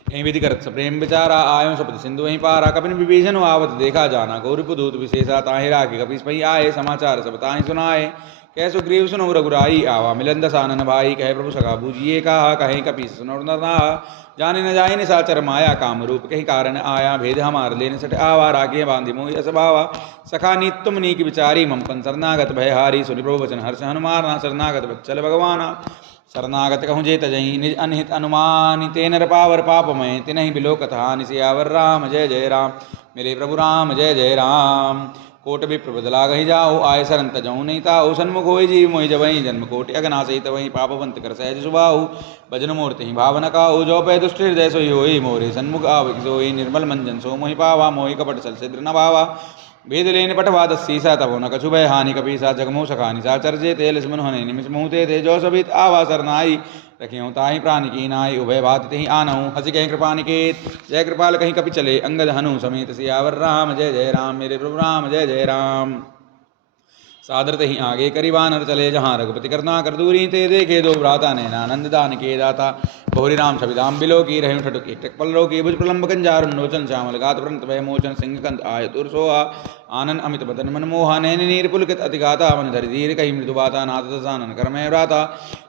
यहीं विधि करत प्रेम विचारा आयो सपति सिंधु वहीं पारा कपिन विभीषण आवत देखा जाना गौरीपुदूत विशेषा ताहि राखी कपिस पही आए समाचार सब ताहि सुनाए कह सुग्रीव सुनो रघुराई आवा मिलन दसानन भाई कहे प्रभु सखा बूझिए कहा कहीं कपीस सुनो नरना जाने न जाए निशाचर माया काम रूप कहीं कारण आया भेद हमार लेने सट आवा रागे बांधि मोहि असभावा सखा नीत तुम नीक विचारी ममपन शरणागत भयहारी सुनि प्रभु वचन हर्ष हनुमाना शरणागत बच्चल भगवाना शरणागत कहूँ जे तजही निज अनहित अनुमानि ते नर पावर पापमय तिनहि बिलो कथानि सियावर राम जय जय राम मेरे प्रभु राम जय जय राम। कोट विप्र बदला गही जाओ आय सरन तजऊ नहीं ताऊ सन्मुख होई जीव मोहि जबहि जन्म कोटि अगना सहित वही पापवंत कर सहज सुबाहु भजन मूर्ति ही भावन काऊ जो पै दुष्ट हृदय सोई होई मोरे सन्मुख आवि सोई निर्मल मंजन सो मोहि पावा मोहि कपट सल सिद्र न भावा वेद लेन पटवा दस्सीसा तबो न कछु भय हानि कपीसा जगमो सखानि सा चर्जे तेल सिमन हने निमिष मुहते थे जो सबित आवा सरनाई रखियो ताहि प्राण की नाई उभय भात ही आनऊ हसी कहीं कृपा निकेत जय कृपाल कहीं कपि चले अंगद हनु समेत सियावर राम जय जय राम मेरे प्रभु राम जय जय राम। सादर ही आगे करी वानर चले जहाँ रघुपति करना कर दूरी ते देखे दो भ्राता ने आनंद दान के दाता भोरी राम छविदाम बिलो की रहे ठटुक एक टक पल्लो की भुज प्रलंब कंजार नोचन श्यामल गात प्रंत भय मोचन सिंह कंत आय तुरसोहा आनंद अमित बदन मन मोहा नैन नीर पुलकित अतिगाता मन धरि धीर कही मृदुबाता नाथ दसानन करमय व्राता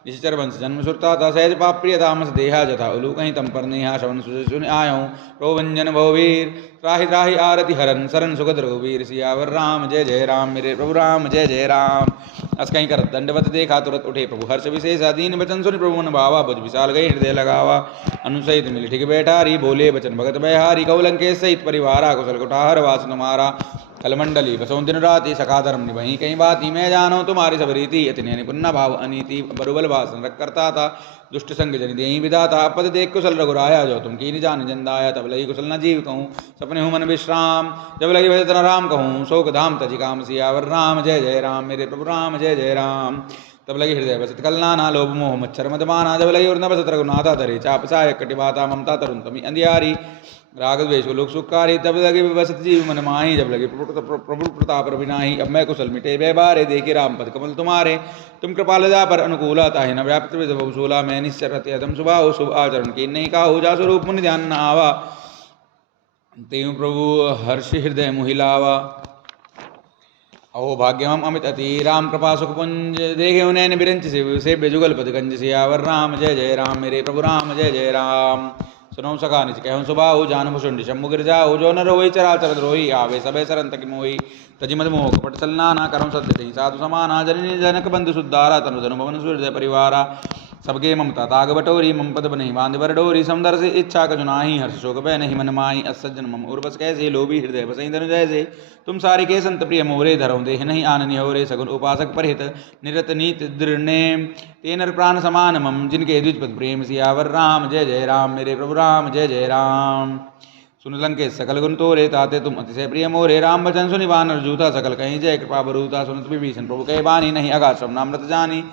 निश्चर वंश जन्म सुरता सहज पाप प्रिय तामस देहा जथा उलू कहीं तम पर नेहा शवन सुन आयो प्रोवंजन भववीर त्राहि त्राहि आरति हरन सरन सुगत रघुवीर सियावर राम जय जय राम मेरे प्रभु राम जय जय राम। अस कहीं कर दंडवत देखा तुरंत उठे प्रभु हर्ष विशेष दीन बचन सुन प्रभु मन भावा भुज विशाल गई हृदय लगावा अनुसहित मिल ठीक बैठारी बोले बचन भगत बहारी कौलंके सहित परिवारा कुशल कुठार वास तुम्हारा कलमंडली बसों दिन राति सखा धर्म निभही कहीं बाती मैं जानो तुम्हारी सब रीति अतिने निपुन्ना भाव अनीति बरुबल भाषण रख करता था दुष्ट संग जन दे विधाता पद देख कुशल रघुराया जो तुम की जान जंदाया तब लगी कुशल न जीव कहूँ सपने हूँ मन विश्राम जब लगी भजन राम कहूँ शोक धाम तजि काम सियावर राम जय जय राम मेरे प्रभु राम जय जय राम। तब लगी हृदय बसत कलनाना लोभ मोह मच्छर मदमाना जब लगी उर्न बसत रघुनाथा धरे चाप सहायक कटिबाता ममता तरुण तमी अंधियारी राग द्वेष को लोक सुखकारी, तब लगे विवसत जीव मन माही, जब लगे प्रभु प्रताप रविनाही। अब मैं कुशल मिटे व्यवहारे, देखे राम पद कमल तुम्हारे, तुम कृपालजा पर अनुकूला, ताहि न व्याप्त विधूला। मैं निश्चर अत्यतम स्वभाव, शुभ आचरण की नहीं काहू, जा स्वरूप मुनि ध्यान न आवा, तेऊ प्रभु हर्ष हृदय मुहिलावा। अहो भाग्यम अमित अति राम कृपा सुख पुंज, देखे उन्हें बिरंच से बेजुगल पद गंज। सियावर राम जय जय राम, मेरे प्रभु राम जय जय राम। सुनो सखा निज कहूँ सुबाहु, जान भुषुंड शंभु गिर जाऊ, जो न रोई चराचर द्रोही, आवे सबे सरन तक मोही। तजि मद मोह कपट चलनाना, करम सत्य कहीं साधु समाना, जननी जनक बंधु सुद्धारा, तनु धनु भवन सूर्य परिवारा। सबके ममता ताग बटोरी, मम पद बनि बांध बर डोरी। समदर से इच्छा कछु नाही, हर्ष शोक भय नहीं मन माही। असज्जन मम उर्वस कैसे, लोभी हृदय बसई धनु जैसे। तुम सारी के संत प्रिय मोरे, धरो देह नहीं आननी होरे। सगुन उपासक परहित निरत नीत दृढ़, तेनर प्राण समान मम, जिनके द्विजपद प्रेम। सियावर राम जय जय राम, मेरे प्रभु राम जय जय राम। सुन लंकेश सकल गुण तोरे, ताते तुम अतिशय प्रिय मोरे। राम वचन सुनि वानर जूथा, सकल कहीं जय कृपा बरूथा। सुनत विभीषण प्रभु कहे बानी, नहीं अगाध श्रम नामृत जानी।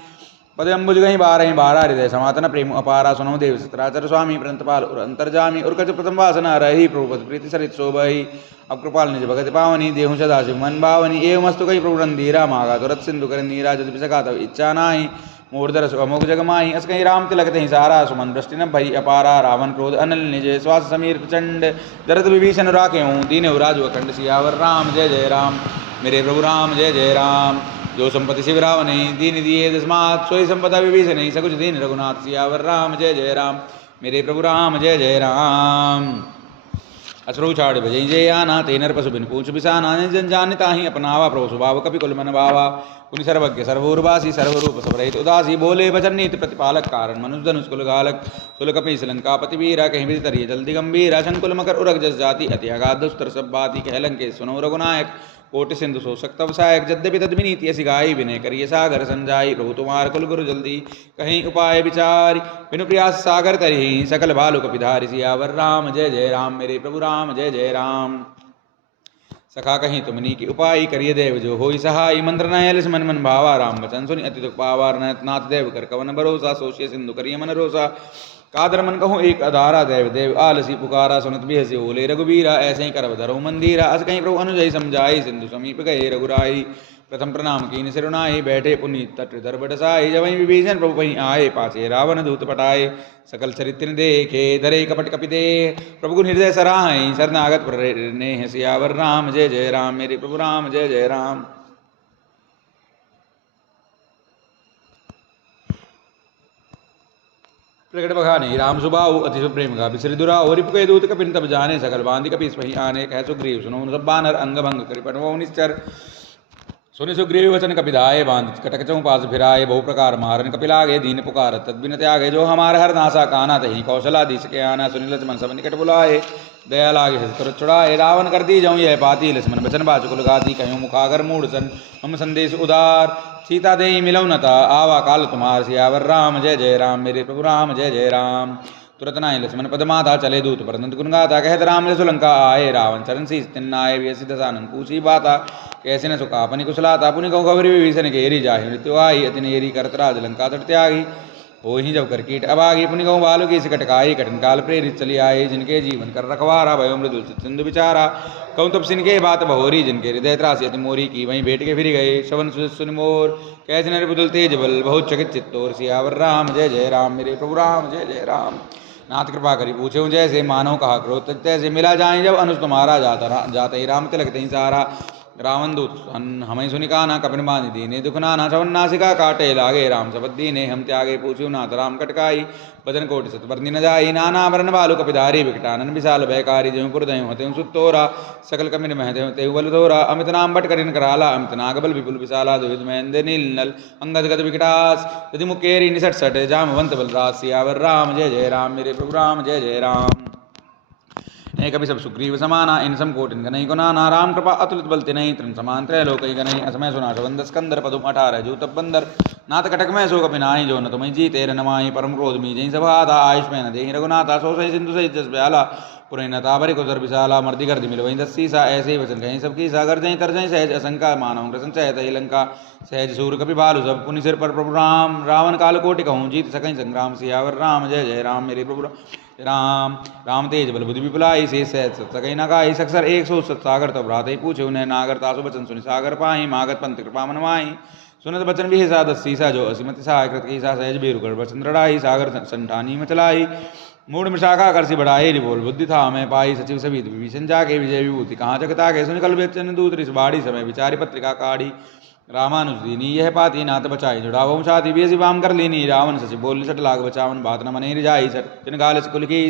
पद अम्बुज गही बारा, हृदय समातन प्रेम अपारा। सुनो देव सत्राचर स्वामी, प्रंतपाल और अंतर्जामी। और कच प्रथम वासना रही, प्रभु पद प्रीति सरित शोभही। अब कृपाल निज भगत पावनी, देहु सदा शिव मन भावनी। एवं मस्तु कही प्रभु रंधीरा, मागा तुरत सिंधु कर नीरा। जद बिसका तब इच्छा नाही, मूर्धर अमोघ जग माही। अस कहीं राम तिलक ही सारा, सुमन दृष्टि न भई अपारा। रावण क्रोध अनल निज, श्वास समीर प्रचंड। जरत विभीषण राखे हूँ, दीन राजु अखंड। सियावर राम जय जय राम, मेरे प्रभु राम जय जय राम। जो संपत्ति शिव रावण दीन दिए दस्मात्, सोई संपदा विभीषण सकुच दीन रघुनाथ। सियावर राम जय जय राम, मेरे प्रभु राम जय जय राम। अश्रु छाड़ भजई जय आना, तेनर पशु बिन पूछ बिसाना। जन जानिता ही अपनावा, प्रभु स्वभाव कपि कुल मन भावा। पुनि सर्वज्ञ सर्वोर्वासी, सर्वरूप सबरहित उदासी। बोले वचन नीति प्रतिपालक, कारण मनुज धनुष कुल गालक। सुल कपि लंकापति वीरा, कहीं भी तरिय जल्दी गंभीरा। शंकुल मकर उरग जस जाति, अति अगाध दुस्तर सब बाती। कह लंकेश सुनो रघुनायक, कोटि सिंधु शोषक तव सहायक। यद्यपि तद विनीति असि गाई, विनय करिय सागर संजाई। प्रभु तुम्हार कुल गुरु जल्दी, कहीं उपाय विचारी। बिनु प्रयास सागर तरही, सकल भालु कपिधारी। सियावर राम जय जय राम, मेरे प्रभु राम जय जय राम। सखा कहीं तुमनी की उपाय, करिय देव जो होई सहाय। मंत्र नयलिस मन मन भावा, राम वचन सुनि अति दुख पावा। नाथ देव कर कवन भरोसा, सोचिय सिंधु करिय मन रोसा। कादर मन कहूँ एक अधारा, देव देव आलसी पुकारा। सुनत भी हसी बोले रघुबीरा, ऐसे ही करव धरो मंदिरा। अस कहीं प्रभु अनुजय समझाई, सिंधु समीप गए रघुराई। प्रथम प्रणाम कीन सिरुनाई, बैठे पुनीत तट दर बटसाई। जब विभीषण प्रभु वहीं आए, पाछे रावण दूत पटाए। सकल चरित्र देखे, धरे कपट कपि दे। प्रभु गुण हृदय सराहई, शरणागत प्रेरणेह। सियावर राम जय जय राम, मेरे प्रभु राम जय जय राम। प्रकट बखाने राम सुबाहु, अति सुप्रेम का बिसरि दुराहु। रिपु के दूत कपिन तब जाने, सकल बांधि कपि वहीं आने। कह सुग्रीव सुनो सब बानर, अंग भंग करि पठवौ निश्चर। सुनि सुग्रीव वचन कपिधाये, बांध कटक चौं पास फिराए। बहु प्रकार मारन कपि लागे, दीन पुकार तद बिन त्यागे। जो हमार हर नासा काना, तही कौशलाधीश के आना। सुनि लक्ष्मण सब निकट बुलाए, दया लागे हस तुरत छुड़ाए। रावण कर दी जाऊँ यह पाती, लक्ष्मण बचन बाचुकुल गाती। कहूँ मुखागर मूढ़ सन, मम संदेश उदार। सीता देई मिलौ नता, आवा काल तुम्हार। सियावर राम जय जय राम, मेरे प्रभु राम जय जय राम। तुरत नाय लक्ष्मण पद माता, चले दूत परनंत गुण गाता। कहत राम जसु लंका आए, रावण चरण सी तिन्नाए। व्यसि दसानंद पूछी बाता, कैसे न सुखापनि कुशलाता। पुनि कहूँ खबरि विभीषण घेरी, जाहि मृत्यु आई। अति नेरी करत राज लंका तट त्यागी, हो ही जब कर कीट अभागी। पुनि कहूँ बालु की सिकट खाई, कठिन काल प्रेरित चली आए। जिनके जीवन कर रखवारा, भयो मृदुल सिंधु विचारा। कहूँ तब सिनके बात बहोरी, जिनके हृदय त्रासी अति मोरी। की वहीं भेट के फिर गए, शवन सुनि मोर। कैसे नर बुदुल तेज बल, बहुत चकित चित्तोर। सियावर राम जय जय राम, मेरे प्रभु राम जय जय राम। नाथ कृपा करी पूछे जैसे, मानव कहा क्रोध तैसे। मिला जाए जब अनुज तुम्हारा, जाते ही राम तिलक तहीं सारा। रावण दूत हमें सुनि काना, कपिन बांधि दीने दुख नाना। श्रवण नासिका काटे लागे, राम शपथ दीने हम त्यागे। पूछ्यू नाथ राम कटकाई, बदन कोटि सतवर्णि न जाई। नाना वरण बालु कपिधारी, विकटानन विशाल भयकारी। ज्यों पुर दयों हत्यों सुतोरा, सकल कमिन मह तेहु बल धोरा। अमित नाम बट करिन कराला, अमित नाग बल विपुल विशाला। दुहित महेंद्र नील नल, अंगद गद विकटास। यदि मुकेरी निसट सट, जामवंत बलराज। सियावर राम जय जय राम, मेरे प्रभु राम जय जय राम। एक कभी सब सुग्रीव समाना, इन सम कोटिन गनई को नाना। राम कृपा अतुलित बलते नहीं, तृण समान त्रय लोक गनई। असमय सुना शबंद स्कंदर, पदुम 18 जूतब बंदर। नाथ कटक में सो कपि नाही जो न तुम्हें जीते रनमाही परम क्रोध मी जई सभा था आयुष में न देहि रघुनाथा सो सही सिंधु सही जस ब्याला पुरैनता बरि कुदर विशाला मर्दि कर मिल वही दस्सी सा ऐसे ही वचन कहीं सबकी सागर जई तर जई सहज असंका मानव कृष्ण सहत ही लंका सहज सूर कपि भालु सब पुनि सिर पर प्रभु राम रावण काल कोटि कहूँ जीत सकई संग्राम सियावर राम जय जय राम मेरे प्रभु राम राम तेज बल बुद्धि विपुलाई से सहज सकई न गाई सक्सर 100 सागर तब भ्रात पूछे उन्हें नागर तासु बचन सुनि सागर पाही मागत पंथ कृपा मन माही सुनत बचन भी सा दस्सी सा जो असीमति सहाय कृत की सा सहज बेरु कर बचन रड़ाई सागर संठानी मचलाई मूड मिशाखा कर सी बढ़ाई रिबोल बुद्धि था मैं पाई सचिव सभी विभीषण जाके विजय विभूति कहाँ जगता के सुनिकल बेचन दूत रिस बाड़ी समय विचारी पत्रिका काढ़ी रामानुज दीनी यह पाती नाथ बचाई जुड़ावो छाती बेसी बाम कर लीनी रावण सचि बोल सट लाग बचावन बात न मने रिजाई सट जिन गाल कुल की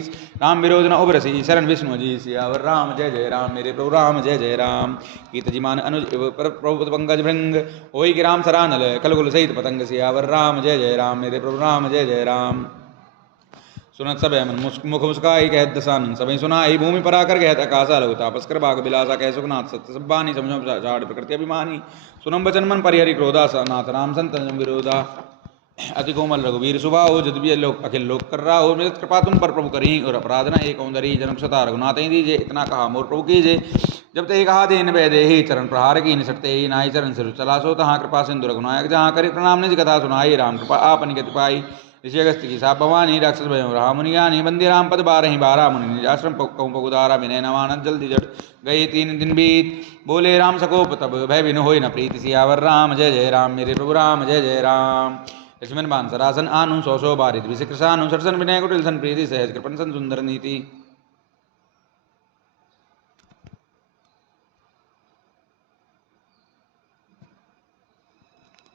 राम विरोध न उबरसी शरण विष्णु जी सियावर राम जय जय राम मेरे प्रभु राम जय जय राम कीत जिमान अनुज प्रभु पंकज भृंग होई कि राम सरानल कलकुल सहित पतंग सियावर राम जय जय राम मेरे प्रभु राम जय जय राम सुनत सब मन मुख मुस्काई कहत दसानन सबई सुनाई भूमि पर आकर कहत आकाशा लघु तापस्कर बाग बिलासा कह सुखनाथ सत्य सब्बानी समझो झाड़ प्रकृति अभिमानी सुनम बचन मन परिहरि क्रोधा नाथ राम संतन विरोधा अति कोमल रघुवीर सुभाओ जद भी लोक अखिल लोक कर रहा हो मेरे कृपा तुम पर प्रभु करी और अपराधना एक औंदरी जन्म सता रघुनाथ ही दीजिए इतना कहा मोर प्रभु कीजिए जब ते कहा देन वै दे ही चरण प्रहार की निसटते ही नाई चरण सिर चला सो तहाँ कृपा सिंधु रघुनायक जहाँ करी प्रणाम निज कथा सुनाई राम कृपा आपन गति पाई ऋषि अगस्त की सा भवानी राक्षस भयो रहा मुनियानी बंदी राम पद बारही बारह मुनि निज आश्रम कहूँ पगुदारा विनय नवानंद जल्दी जट गए 3 दिन बीत बोले राम सकोप तब भय बिन होई न प्रीति सियावर राम जय जय राम मेरे प्रभु राम जय जय राम लक्ष्मण बान सरासन आनु 100 बारित विशिकृषानु सरसन विनय कुटिल सन प्रीति सहज कृपन सन सुंदर नीति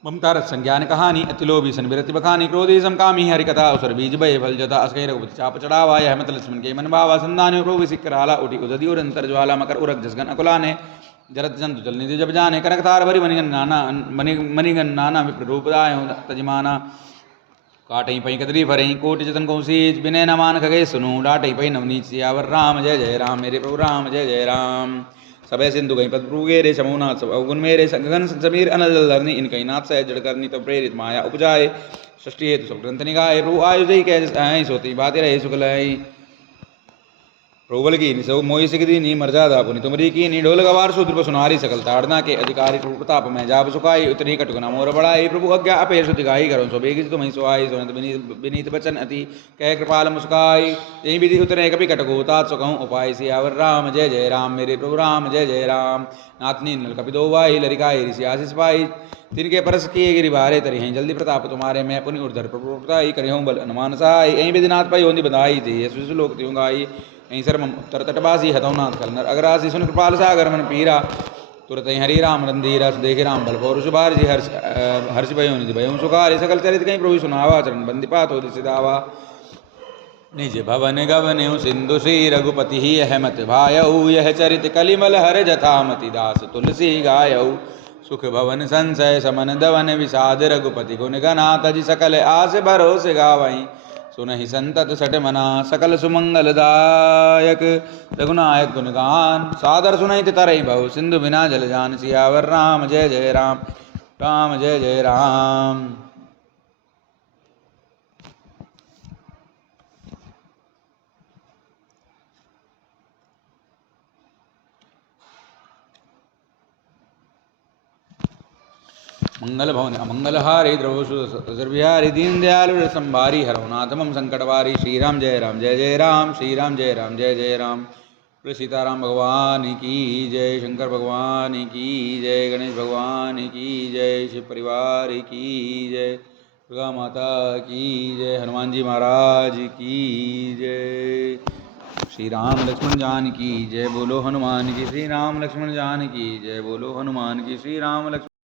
ममता रस संज्ञान कहानी अतिलोभी सन विरति बखानी क्रोधी समकामी हरि कथा अवसर बीज भय फल जता असकई रघुपति चाप चढ़ावा यह मत लक्ष्मण के मन भावा संदान प्रभु विसिक कराला उठी उदधि और अंतर ज्वाला मकर उरग जसगन अकुलाने जरत जंतु जल निधि जब जाने कनक तार भरी मणिगन नाना विप्र रूपदाय तजमाना काटई पई कदरी भरई कोटि जतन कौशीज विनय न मान खगे सुनु डाटई पई नवनीत सियावर राम जय जय राम मेरे प्रभु राम जय जय राम सबे सिंधु गई पदप्रभु गे रे समूनाथ सब अवगुण मेरे गगन समीर अनल धरनी इन कई नाथ सह जड़ करनी तो प्रेरित माया उपजाए सृष्टि हेतु सब ग्रंथ निगाहे प्रभु आयु जय कह सोती बातें रहे सुखलाई प्रभुबल की निसो मोई सिकदी नी मर्यादा पुनि तुमरी की नी ढोल गवार शूद्र सुनारी सकल ताड़ना के अधिकारी प्रभु प्रताप में जाप सुखाई उतनी कटुकना मोर बढ़ाई प्रभु अज्ञा अपेर सुति गाई करो सो बेगी तुम सुहाई सोनत विनीत बचन अति कह कृपाल मुस्काई यही विधि उतरे कभी कटको तात सुखऊँ उपाय सियावर राम जय जय राम मेरे प्रभु राम जय जय राम नाथनी नल कपि दो वाई लरिकाई ऋषि आशीष पाई तिनके परस किए गिरि बारे तरी हैं जल्दी प्रताप तुम्हारे मैं पुनि उर्धर प्रभुताई करियों बल अनुमान सहाय यही विधिनाथ पाई होंदी बधाई थी यशु लोक त्यों गाई यहीं सर उत्तर तटबासी हतौनाथ कलनर अगरासी सुन कृपाल सागर मन पीरा तुरत हरि राम रंधीरा देखे राम बल पौरुष भार जी हर्ष भयो निधि भयो सुखारि सकल चरित कहीं प्रभु सुनावा चरण बंदिपात हो दिसिदावा निज भवन गवन सिंधु श्री रघुपति ही अहमत भायऊ यह चरित कलिमल हर जथामति दास तुलसी गायऊ सुख भवन संशय समन दवन विषाद रघुपति गुण गना तज सकल आस भरोसे गावई सुनहि संतत सट मना सकल सुमंगलदायक रघुनायक गुणगान सादर सुनहि तरई बहु सिंधु बिना जल जान सियावर राम जय जय राम राम जय जय राम मंगल भवन अमंगल हारी द्रवसुर बिहारी दीन दयालु संभारी हरनाथ मम संकटवारी श्री राम जय राम श्री राम जय जय राम सीताराम भगवान की जय शंकर भगवान की जय गणेश भगवान की जय शिव परिवार की जय दुर्गा माता की जय हनुमान जी महाराज की जय श्री राम लक्ष्मण जान की जय बोलो हनुमान की श्री राम लक्ष्मण जान की जय बोलो हनुमान की श्री राम लक्ष्मण